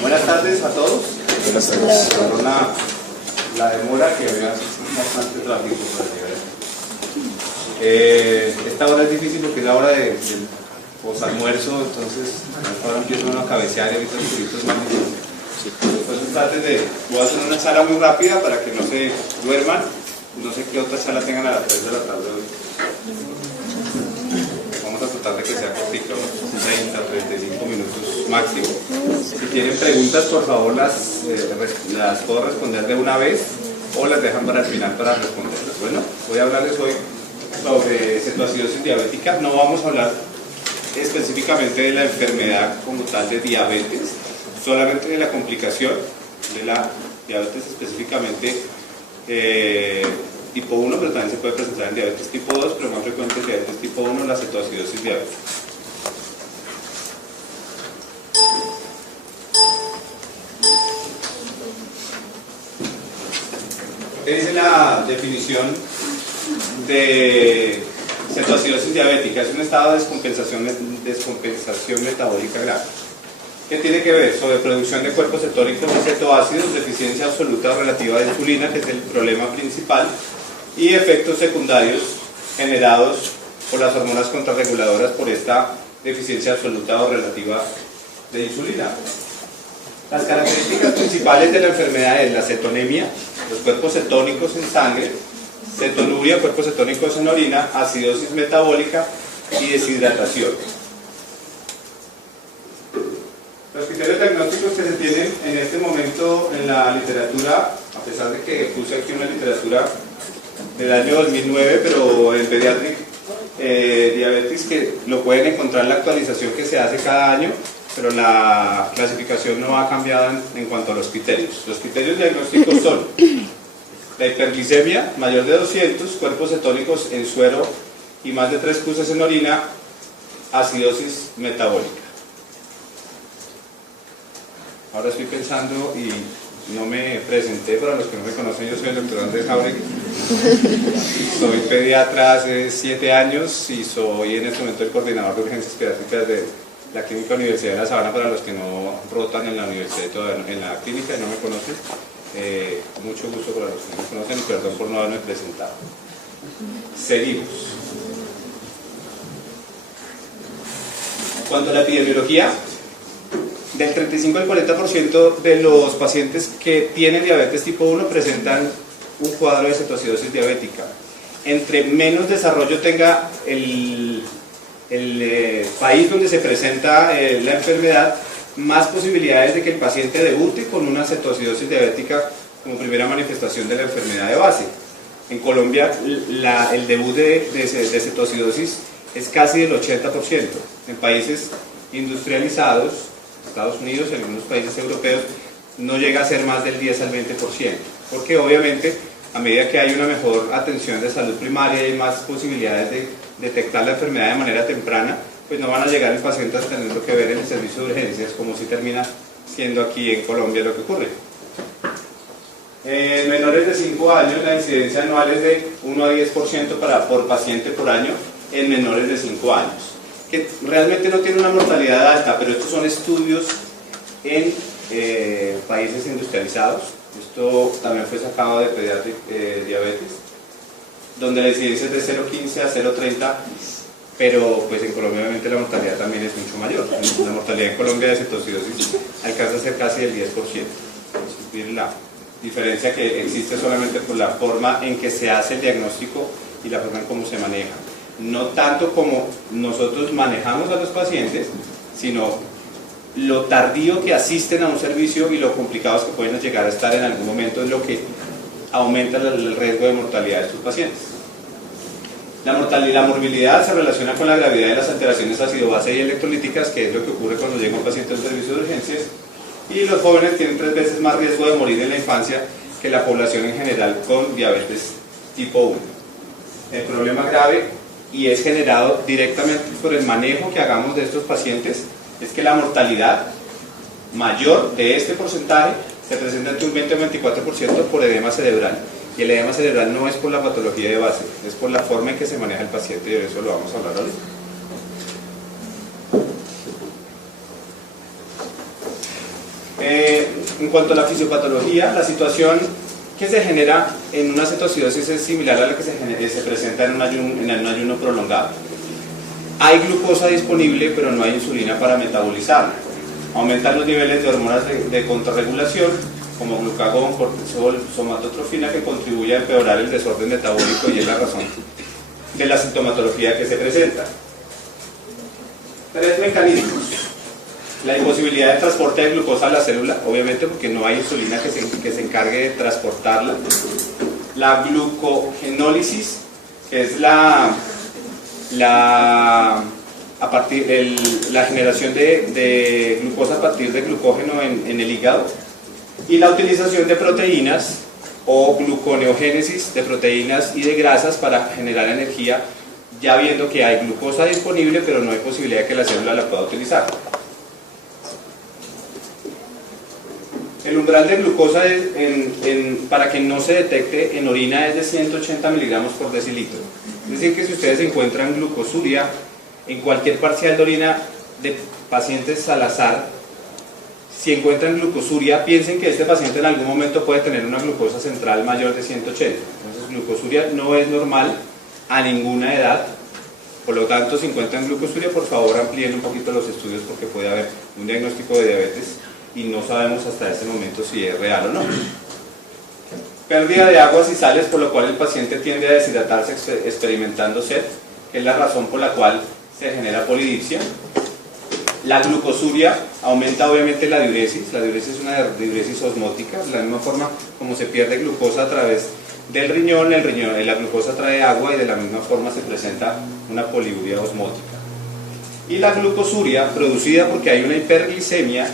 Buenas tardes a todos. Buenas tardes. Perdona la demora, que había bastante tráfico para llegar. Esta hora es difícil porque es la hora del posalmuerzo, entonces ahora empiezo uno a cabecear y ahorita los turistas van voy a hacer una charla muy rápida para que no se duerman. No sé qué otra charla tengan a las 3 de la tarde hoy. Vamos a tratar de que sea cortito, 30, 35 minutos máximo. Si tienen preguntas, por favor las puedo responder de una vez o las dejan para el final para responderlas. Bueno, voy a hablarles hoy sobre cetoacidosis diabética. No vamos a hablar específicamente de la enfermedad como tal de diabetes, solamente de la complicación de la diabetes, específicamente tipo 1, pero también se puede presentar en diabetes tipo 2, pero más frecuente en diabetes tipo 1, la cetoacidosis diabética. ¿Qué dice la definición de cetoacidosis diabética? Es un estado de descompensación metabólica grave. ¿Qué tiene que ver? Sobreproducción de cuerpos cetónicos y cetoácidos, deficiencia absoluta o relativa de insulina, que es el problema principal, y efectos secundarios generados por las hormonas contrarreguladoras por esta deficiencia absoluta o relativa de insulina. Las características principales de la enfermedad es la cetonemia, los cuerpos cetónicos en sangre, cetonuria, cuerpos cetónicos en orina, acidosis metabólica y deshidratación. Los criterios diagnósticos que se tienen en este momento en la literatura, a pesar de que puse aquí una literatura del año 2009, pero en Pediatric Diabetes, que lo pueden encontrar en la actualización que se hace cada año, pero la clasificación no ha cambiado en cuanto a los criterios. Los criterios diagnósticos son la hiperglicemia mayor de 200, cuerpos cetónicos en suero y más de 3 cruces en orina, acidosis metabólica. Ahora estoy pensando y no me presenté, para los que no me conocen, yo soy el doctor Andrés Jauregui, soy pediatra hace 7 años y soy en este momento el coordinador de urgencias pediátricas de la Clínica Universidad de La Sabana, para los que no rotan en la universidad, en la clínica y no me conocen. Mucho gusto para los que no me conocen y perdón por no haberme presentado. Seguimos. Cuanto a la epidemiología, del 35 al 40% de los pacientes que tienen diabetes tipo 1 presentan un cuadro de cetoacidosis diabética. Entre menos desarrollo tenga el país donde se presenta la enfermedad, más posibilidades de que el paciente debute con una cetoacidosis diabética como primera manifestación de la enfermedad de base. En Colombia el debut de cetoacidosis es casi del 80%. En países industrializados, Estados Unidos y algunos países europeos, no llega a ser más del 10 al 20%, porque obviamente a medida que hay una mejor atención de salud primaria y más posibilidades de detectar la enfermedad de manera temprana, pues no van a llegar el paciente a tener que ver en el servicio de urgencias, como si termina siendo aquí en Colombia lo que ocurre. En menores de 5 años la incidencia anual es de 1 a 10% por paciente por año en menores de 5 años, que realmente no tiene una mortalidad alta, pero estos son estudios en países industrializados. Esto también fue sacado de Pediatric Diabetes, donde la incidencia es de 0,15 a 0,30, pero pues en Colombia obviamente la mortalidad también es mucho mayor. La mortalidad en Colombia de cetoacidosis alcanza a ser casi el 10%. Es decir, la diferencia que existe solamente por la forma en que se hace el diagnóstico y la forma en cómo se maneja. No tanto como nosotros manejamos a los pacientes, sino lo tardío que asisten a un servicio y lo complicados que pueden llegar a estar en algún momento es lo que aumenta el riesgo de mortalidad de estos pacientes. La morbilidad se relaciona con la gravedad de las alteraciones ácido-base y electrolíticas, que es lo que ocurre cuando llega un paciente al servicio de urgencias, y los jóvenes tienen 3 veces más riesgo de morir en la infancia que la población en general con diabetes tipo 1. El problema grave, y es generado directamente por el manejo que hagamos de estos pacientes, es que la mortalidad mayor de este porcentaje se presenta entre un 20 o 24% por edema cerebral. Y el edema cerebral no es por la patología de base, es por la forma en que se maneja el paciente, y de eso lo vamos a hablar ahorita. En cuanto a la fisiopatología, la situación que se genera en una cetoacidosis es similar a la que se presenta en un ayuno prolongado. Hay glucosa disponible, pero no hay insulina para metabolizarla. Aumentan los niveles de hormonas de contrarregulación, como glucagón, cortisol, somatotrofina, que contribuye a empeorar el desorden metabólico y es la razón de la sintomatología que se presenta. 3 mecanismos. La imposibilidad de transporte de glucosa a la célula, obviamente porque no hay insulina que se encargue de transportarla. La glucogenólisis, que es la generación de glucosa a partir de glucógeno en el hígado. Y la utilización de proteínas o gluconeogénesis de proteínas y de grasas para generar energía, ya viendo que hay glucosa disponible, pero no hay posibilidad de que la célula la pueda utilizar. El umbral de glucosa para que no se detecte en orina es de 180 miligramos por decilitro. Es decir, que si ustedes encuentran glucosuria en cualquier parcial de orina de pacientes al azar, si encuentran glucosuria, piensen que este paciente en algún momento puede tener una glucosa central mayor de 180. Entonces, glucosuria no es normal a ninguna edad. Por lo tanto, si encuentran glucosuria, por favor amplíen un poquito los estudios porque puede haber un diagnóstico de diabetes y no sabemos hasta ese momento si es real o no. Pérdida de aguas y sales, por lo cual el paciente tiende a deshidratarse experimentando sed, que es la razón por la cual se genera polidipsia. La glucosuria aumenta obviamente la diuresis es una diuresis osmótica, de la misma forma como se pierde glucosa a través del riñón, la glucosa trae agua y de la misma forma se presenta una poliuria osmótica. Y la glucosuria, producida porque hay una hiperglicemia,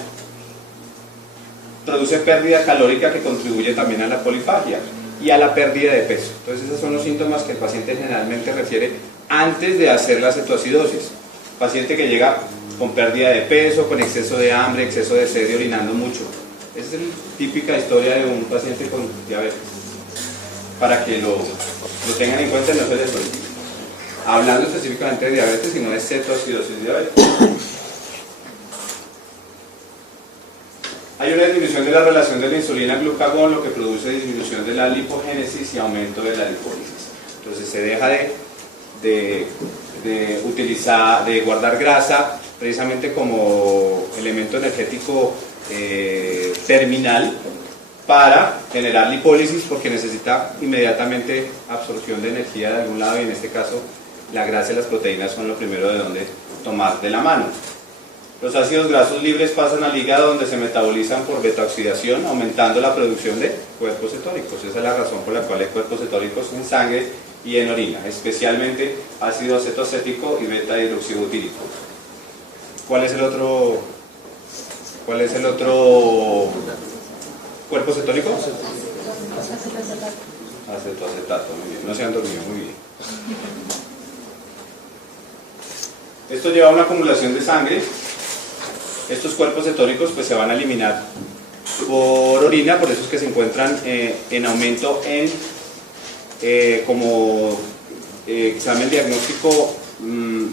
produce pérdida calórica que contribuye también a la polifagia y a la pérdida de peso. Entonces esos son los síntomas que el paciente generalmente refiere antes de hacer la cetoacidosis. Paciente que llega con pérdida de peso, con exceso de hambre, exceso de sed y orinando mucho. Esa es la típica historia de un paciente con diabetes. Para que lo tengan en cuenta, no se les olvide. Hablando específicamente de diabetes y no de cetoacidosis diabetes. Hay una disminución de la relación de la insulina-glucagón, lo que produce disminución de la lipogénesis y aumento de la lipólisis. Entonces se deja de guardar grasa precisamente como elemento energético terminal para generar lipólisis, porque necesita inmediatamente absorción de energía de algún lado, y en este caso la grasa y las proteínas son lo primero de donde tomar de la mano. Los ácidos grasos libres pasan al hígado, donde se metabolizan por beta-oxidación, aumentando la producción de cuerpos cetóricos. Esa es la razón por la cual hay cuerpos cetóricos en sangre y en orina, especialmente ácido acetoacético y beta-hidroxibutírico. ¿Cuál es el otro cuerpo cetónico? Acetoacetato, muy bien. No se han dormido, muy bien. Esto lleva a una acumulación de sangre. Estos cuerpos cetóricos pues se van a eliminar por orina, por eso es que se encuentran en aumento como examen diagnóstico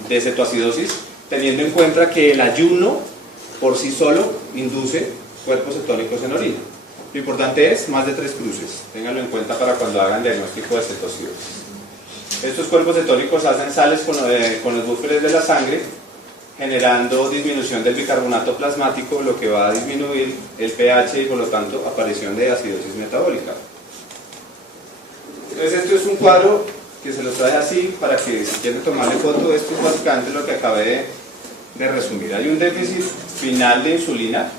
de cetoacidosis, teniendo en cuenta que el ayuno por sí solo induce cuerpos cetónicos en orina. Lo importante es más de 3 cruces, ténganlo en cuenta para cuando hagan diagnóstico de cetoacidosis. Estos cuerpos cetónicos hacen sales con los búferes de la sangre, generando disminución del bicarbonato plasmático, lo que va a disminuir el pH y por lo tanto aparición de acidosis metabólica. Entonces esto es un cuadro que se los trae así para que si quieren tomarle foto. Esto es básicamente lo que acabé de resumir. Hay un déficit final de insulina,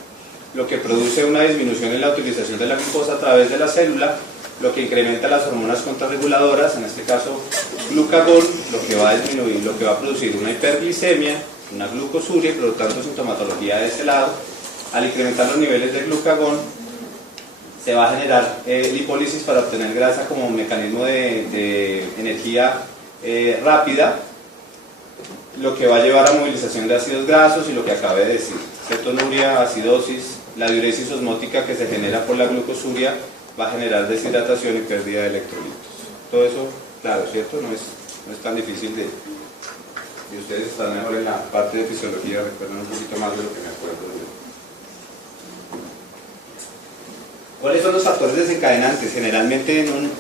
lo que produce una disminución en la utilización de la glucosa a través de la célula, lo que incrementa las hormonas contrarreguladoras, en este caso glucagón, lo que va a producir una hiperglicemia, una glucosuria y por lo tanto sintomatología de este lado. Al incrementar los niveles de glucagón se va a generar lipólisis para obtener grasa como mecanismo de energía rápida, lo que va a llevar a movilización de ácidos grasos y lo que acabé de decir, cetonuria, acidosis, la diuresis osmótica que se genera por la glucosuria va a generar deshidratación y pérdida de electrolitos. Todo eso, claro, ¿cierto? No es tan difícil de... Y ustedes están mejor en la parte de fisiología, recuerdan un poquito más de lo que me acuerdo yo. ¿Cuáles son los factores desencadenantes? Generalmente en un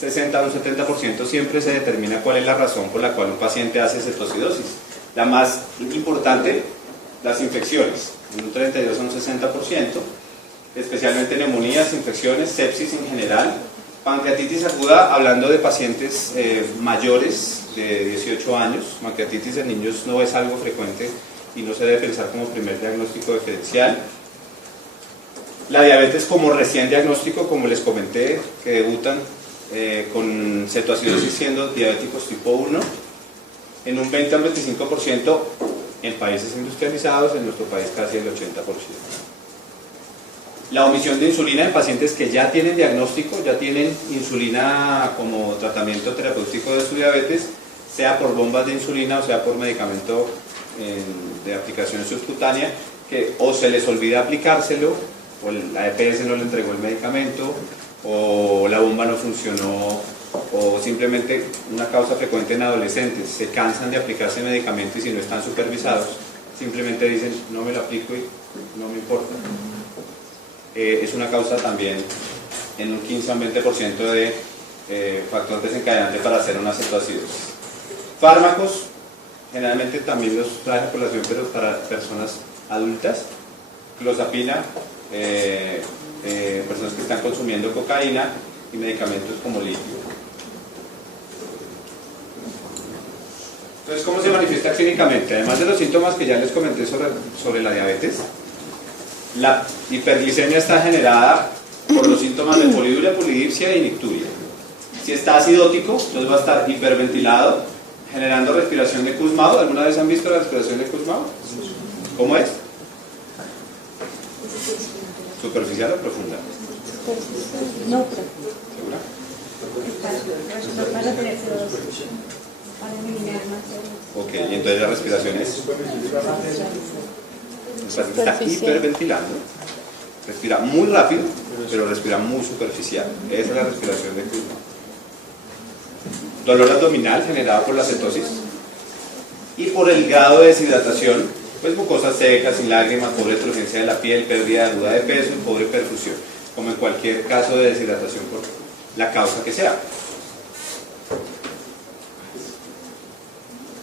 60 o un 70% siempre se determina cuál es la razón por la cual un paciente hace cetocidosis. La más importante, las infecciones, en un 32 a un 60%, especialmente neumonías, infecciones, sepsis en general, pancreatitis aguda, hablando de pacientes mayores de 18 años, pancreatitis en niños no es algo frecuente y no se debe pensar como primer diagnóstico diferencial. La diabetes como recién diagnóstico, como les comenté, que debutan con cetoacidosis siendo diabéticos tipo 1, en un 20 al 25% en países industrializados, en nuestro país casi el 80%. La omisión de insulina en pacientes que ya tienen diagnóstico, ya tienen insulina como tratamiento terapéutico de su diabetes, sea por bombas de insulina o sea por medicamento de aplicación subcutánea, que o se les olvida aplicárselo, o la EPS no le entregó el medicamento, o la bomba no funcionó, o simplemente una causa frecuente en adolescentes, se cansan de aplicarse el medicamento y si no están supervisados, simplemente dicen no me lo aplico y no me importa. Es una causa también en un 15 a un 20% de factor desencadenante para hacer una cetoacidosis. Fármacos, generalmente también los trae a colación, pero para personas adultas, clozapina, personas que están consumiendo cocaína y medicamentos como litio. Entonces, ¿cómo se manifiesta clínicamente? Además de los síntomas que ya les comenté sobre la diabetes, la hiperglicemia está generada por los síntomas de poliuria, polidipsia y nicturia. Si está acidótico, entonces va a estar hiperventilado, generando respiración de Kussmaul. ¿Alguna vez han visto la respiración de Kussmaul? ¿Cómo es? ¿Superficial o profunda? No, ¿Segura? para tener CO2, para eliminar más CO2. Ok, y entonces la respiración es... El paciente está hiperventilando, respira muy rápido, pero respira muy superficial. Esa es la respiración de Kussmaul. Dolor abdominal generado por la cetosis y por el grado de deshidratación, pues mucosas secas, sin lágrimas, pobre turgencia de la piel, pérdida aguda de peso y pobre perfusión, como en cualquier caso de deshidratación por la causa que sea.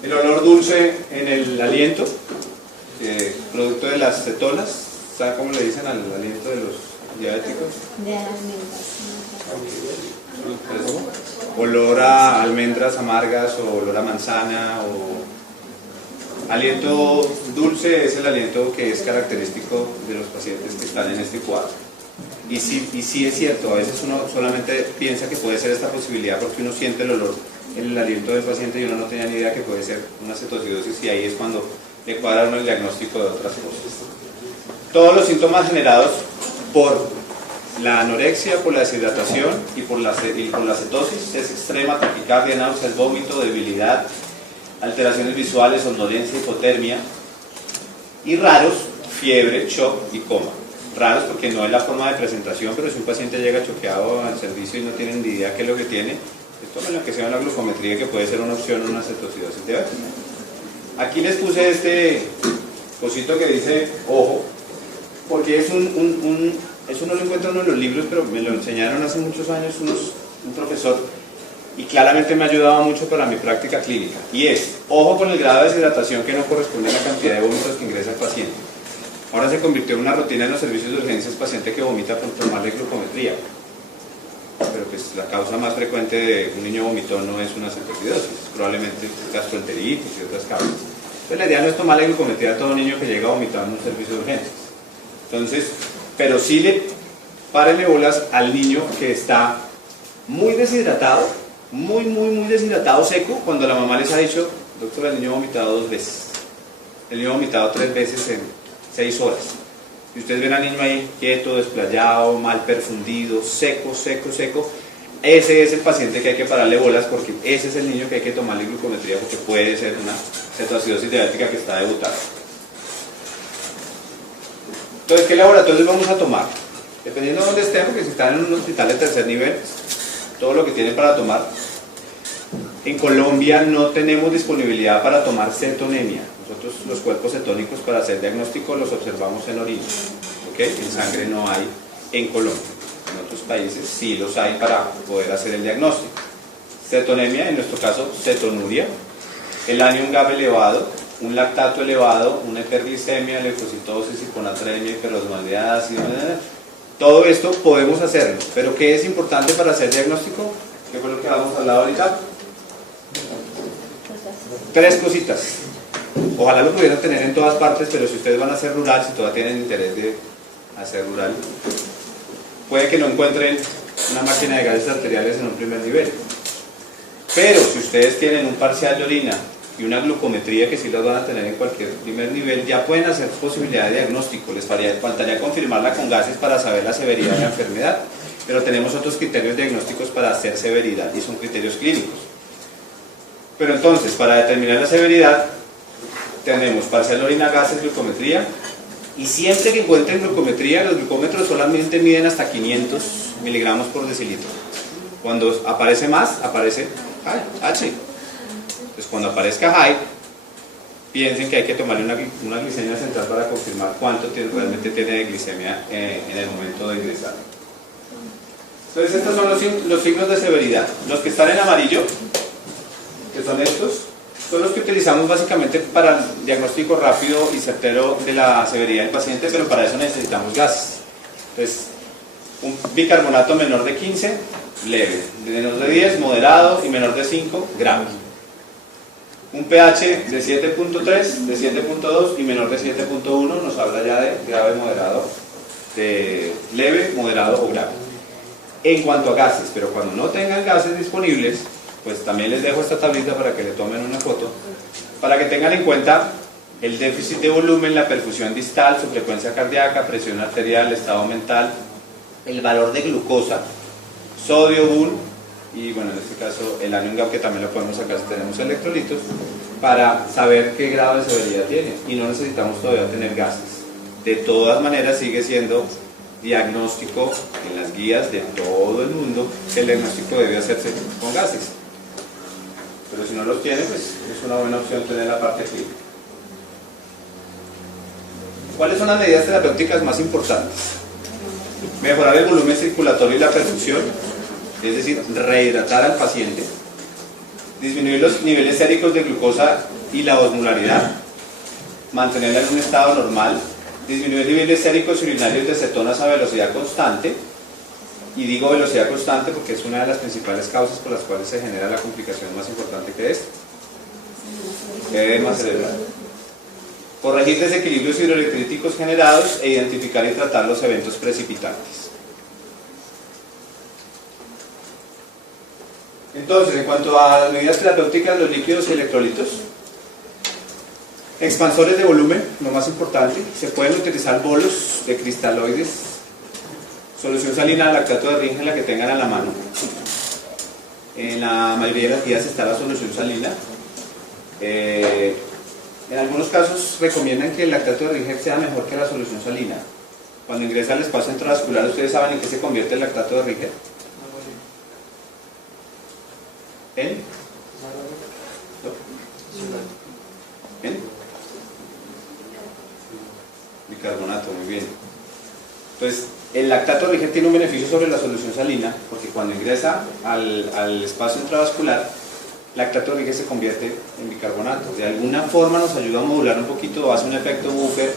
El olor dulce en el aliento, producto de las cetonas, ¿saben cómo le dicen al aliento de los diabéticos? De almendras. Olor a almendras amargas o olor a manzana o aliento dulce es el aliento que es característico de los pacientes que están en este cuadro. Y sí es cierto, a veces uno solamente piensa que puede ser esta posibilidad porque uno siente el olor en el aliento del paciente y uno no tenía ni idea que puede ser una cetoacidosis, y ahí es cuando le cuadra el diagnóstico de otras cosas. Todos los síntomas generados por la anorexia, por la deshidratación y por la cetosis es extrema taquicardia, náuseas, vómito, debilidad, alteraciones visuales, somnolencia, hipotermia, y raros, fiebre, shock y coma. Raros porque no es la forma de presentación, pero si un paciente llega choqueado al servicio y no tienen ni idea qué es lo que tiene, tomen lo que sea una glucometría, que puede ser una opción en una cetocidosis diabética. Aquí les puse este cosito que dice ojo, porque eso no lo encuentro en los libros, pero me lo enseñaron hace muchos años un profesor, y claramente me ha ayudado mucho para mi práctica clínica, y es, ojo con el grado de deshidratación que no corresponde a la cantidad de vómitos que ingresa el paciente. Ahora se convirtió en una rutina en los servicios de urgencias paciente que vomita por tomarle glucometría, pero pues la causa más frecuente de un niño vomitón no es una cetoacidosis, probablemente gastroenteritis y otras causas. Entonces la idea no es tomarle glucometría a todo niño que llega a vomitar en un servicio de urgencias. Entonces, pero sí párenle bolas al niño que está muy deshidratado, muy deshidratado, seco, cuando la mamá les ha dicho, doctor, el niño ha vomitado 2 veces, el niño ha vomitado 3 veces en 6 horas. Y ustedes ven al niño ahí quieto, desplayado, mal perfundido, seco, ese es el paciente que hay que pararle bolas, porque ese es el niño que hay que tomarle glucometría, porque puede ser una cetoacidosis diabética que está debutando. Entonces, ¿qué laboratorios vamos a tomar? Dependiendo de dónde estén, porque si están en un hospital de tercer nivel, todo lo que tienen para tomar. En Colombia no tenemos disponibilidad para tomar cetonemia. Nosotros los cuerpos cetónicos para hacer diagnóstico los observamos en orina, ¿ok? En sangre no hay en Colombia. En otros países sí los hay para poder hacer el diagnóstico. Cetonemia, en nuestro caso cetonuria, el anion GAP elevado, un lactato elevado, una hiperglicemia, leucocitosis, hiponatremia, hiperosmolalidad de ácido, todo esto podemos hacerlo, pero ¿qué es importante para hacer diagnóstico? ¿Qué fue lo que habíamos hablado ahorita? 3 cositas. Ojalá lo pudieran tener en todas partes, pero si ustedes van a hacer rural, si todavía tienen interés de hacer rural, puede que no encuentren una máquina de gases arteriales en un primer nivel. Pero si ustedes tienen un parcial de orina y una glucometría que sí las van a tener en cualquier primer nivel, ya pueden hacer posibilidad de diagnóstico. Les faltaría confirmarla con gases para saber la severidad de la enfermedad, pero tenemos otros criterios diagnósticos para hacer severidad y son criterios clínicos. Pero entonces, para determinar la severidad, tenemos parcial de orina, gases, glucometría, y siempre que encuentren glucometría, los glucómetros solamente miden hasta 500 miligramos por decilitro. Cuando aparece más, aparece H. Entonces, cuando aparezca high, piensen que hay que tomarle una glicemia central para confirmar cuánto realmente tiene de glicemia en el momento de ingresar. Entonces, estos son los signos de severidad. Los que están en amarillo, que son estos, son los que utilizamos básicamente para el diagnóstico rápido y certero de la severidad del paciente, pero para eso necesitamos gases. Entonces, un bicarbonato menor de 15, leve, menor de 10, moderado, y menor de 5, grave. Un pH de 7.3, de 7.2 y menor de 7.1 nos habla ya de grave, moderado, de leve, moderado o grave. En cuanto a gases, pero cuando no tengan gases disponibles, pues también les dejo esta tablita para que le tomen una foto, para que tengan en cuenta el déficit de volumen, la perfusión distal, su frecuencia cardíaca, presión arterial, estado mental, el valor de glucosa, sodio, BUN, y bueno, en este caso el anion GAP, que también lo podemos sacar si tenemos electrolitos, para saber qué grado de severidad tiene, y no necesitamos todavía tener gases. De todas maneras sigue siendo diagnóstico en las guías de todo el mundo que el diagnóstico debe hacerse con gases, pero si no los tiene, pues es una buena opción tener la parte clínica. ¿Cuáles son las medidas terapéuticas más importantes? Mejorar el volumen circulatorio y la perfusión, es decir, rehidratar al paciente, disminuir los niveles séricos de glucosa y la osmolaridad, mantenerla en un estado normal, disminuir niveles séricos y urinarios de cetonas a velocidad constante, y digo velocidad constante porque es una de las principales causas por las cuales se genera la complicación más importante que es edema cerebral. Corregir desequilibrios hidroelectríticos generados e identificar y tratar los eventos precipitantes. Entonces, en cuanto a las medidas terapéuticas, los líquidos y electrolitos, expansores de volumen, lo más importante, se pueden utilizar bolos de cristaloides, solución salina, lactato de Ringe, la que tengan a la mano. En la mayoría de las guías está la solución salina. En algunos casos recomiendan que el lactato de Ringe sea mejor que la solución salina. Cuando ingresa al espacio intravascular, ¿ustedes saben en qué se convierte el lactato de Ringe? ¿En? ¿En? Bicarbonato, muy bien. Entonces, el lactato de Ringe tiene un beneficio sobre la solución salina, porque cuando ingresa al espacio intravascular, el lactato de Ringe se convierte en bicarbonato. De alguna forma nos ayuda a modular un poquito, hace un efecto buffer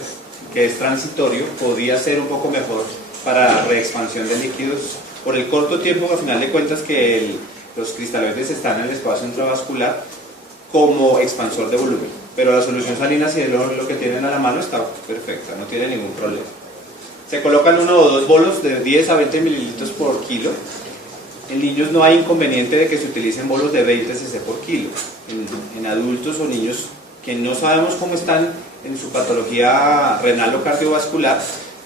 que es transitorio, podría ser un poco mejor para la reexpansión de líquidos por el corto tiempo, al final de cuentas, que los cristaloides están en el espacio intravascular como expansor de volumen. Pero la solución salina, si es lo que tienen a la mano, está perfecta, no tiene ningún problema. Se colocan 1 o 2 bolos de 10 a 20 mililitros por kilo. En niños no hay inconveniente de que se utilicen bolos de 20 cc por kilo. En adultos o niños que no sabemos cómo están en su patología renal o cardiovascular,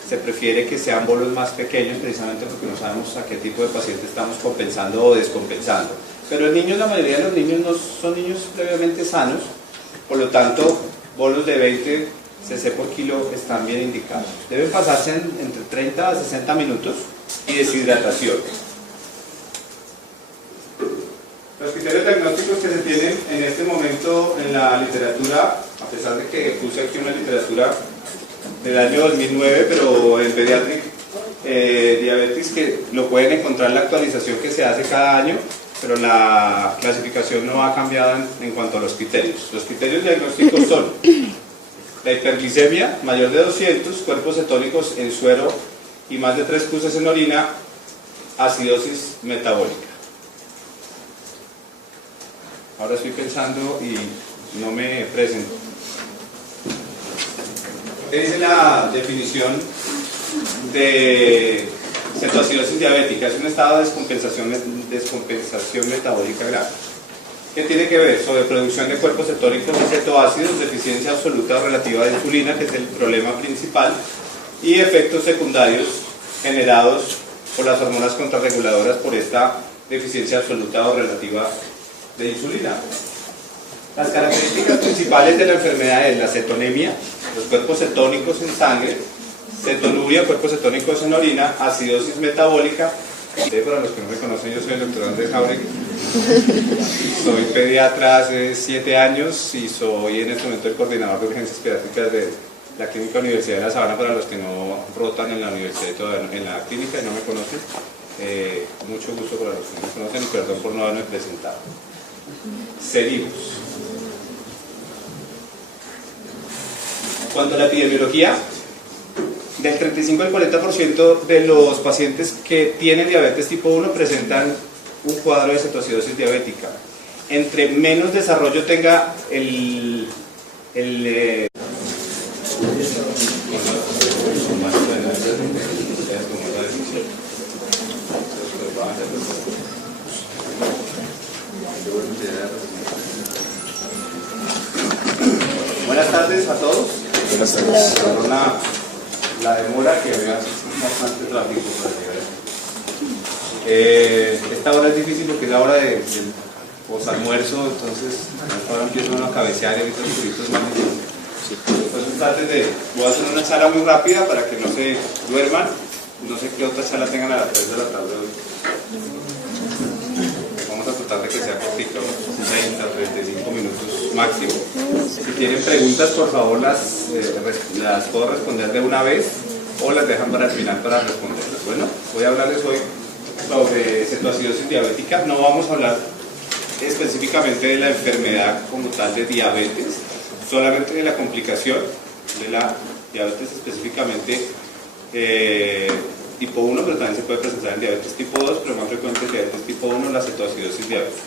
se prefiere que sean bolos más pequeños, precisamente porque no sabemos a qué tipo de paciente estamos compensando o descompensando. Pero en niños, la mayoría de los niños no son niños previamente sanos, por lo tanto, bolos de 20 cc por kilo están bien indicados. Deben pasarse entre 30 a 60 minutos y deshidratación. Los criterios diagnósticos que se tienen en este momento en la literatura, a pesar de que puse aquí una literatura del año 2009, pero en Pediatric Diabetes, que lo pueden encontrar en la actualización que se hace cada año, pero la clasificación no ha cambiado en cuanto a los criterios. Los criterios diagnósticos son la hiperglicemia mayor de 200, cuerpos cetónicos en suero y más de 3 cruces en orina, acidosis metabólica. Ahora estoy pensando y no me presento. ¿Qué dice la definición de cetoacidosis diabética? Es un estado de descompensación metabólica grave. ¿Qué tiene que ver? Sobre producción de cuerpos cetónicos y cetoácidos, deficiencia absoluta o relativa de insulina, que es el problema principal, y efectos secundarios generados por las hormonas contrarreguladoras por esta deficiencia absoluta o relativa de insulina. Las características principales de la enfermedad es la cetonemia, los cuerpos cetónicos en sangre, cetonuria, cuerpos cetónicos en orina, acidosis metabólica. Para los que no me conocen, yo soy el doctor Andrés Jauregui, soy pediatra hace 7 años y soy en este momento el coordinador de urgencias pediátricas de la Clínica Universidad de La Sabana, para los que no rotan en la universidad y todavía en la clínica y no me conocen. Mucho gusto para los que no me conocen y perdón por no haberme presentado. Seguimos. En cuanto a la epidemiología, del 35 al 40% de los pacientes que tienen diabetes tipo 1 presentan un cuadro de cetoacidosis diabética. Entre menos desarrollo tenga Buenas tardes a todos. Buenas tardes. Perdona la demora, que veas bastante tráfico para llegar. Esta hora es difícil porque es la hora del posalmuerzo, entonces ahora empieza uno a cabecear y ahorita los turistas más difícil. Entonces voy a hacer una charla muy rápida para que no se duerman. No sé qué otra charla tengan a las 3 de la tarde hoy. Vamos a tratar de que sea cortito, 30 o 35 minutos máximo. Si tienen preguntas, por favor las puedo responder de una vez o las dejan para el final para responderlas. Bueno, voy a hablarles hoy sobre cetoacidosis diabética. No vamos a hablar específicamente de la enfermedad como tal de diabetes, solamente de la complicación de la diabetes específicamente tipo 1, pero también se puede presentar en diabetes tipo 2, pero más frecuente es diabetes tipo 1, la cetoacidosis diabética.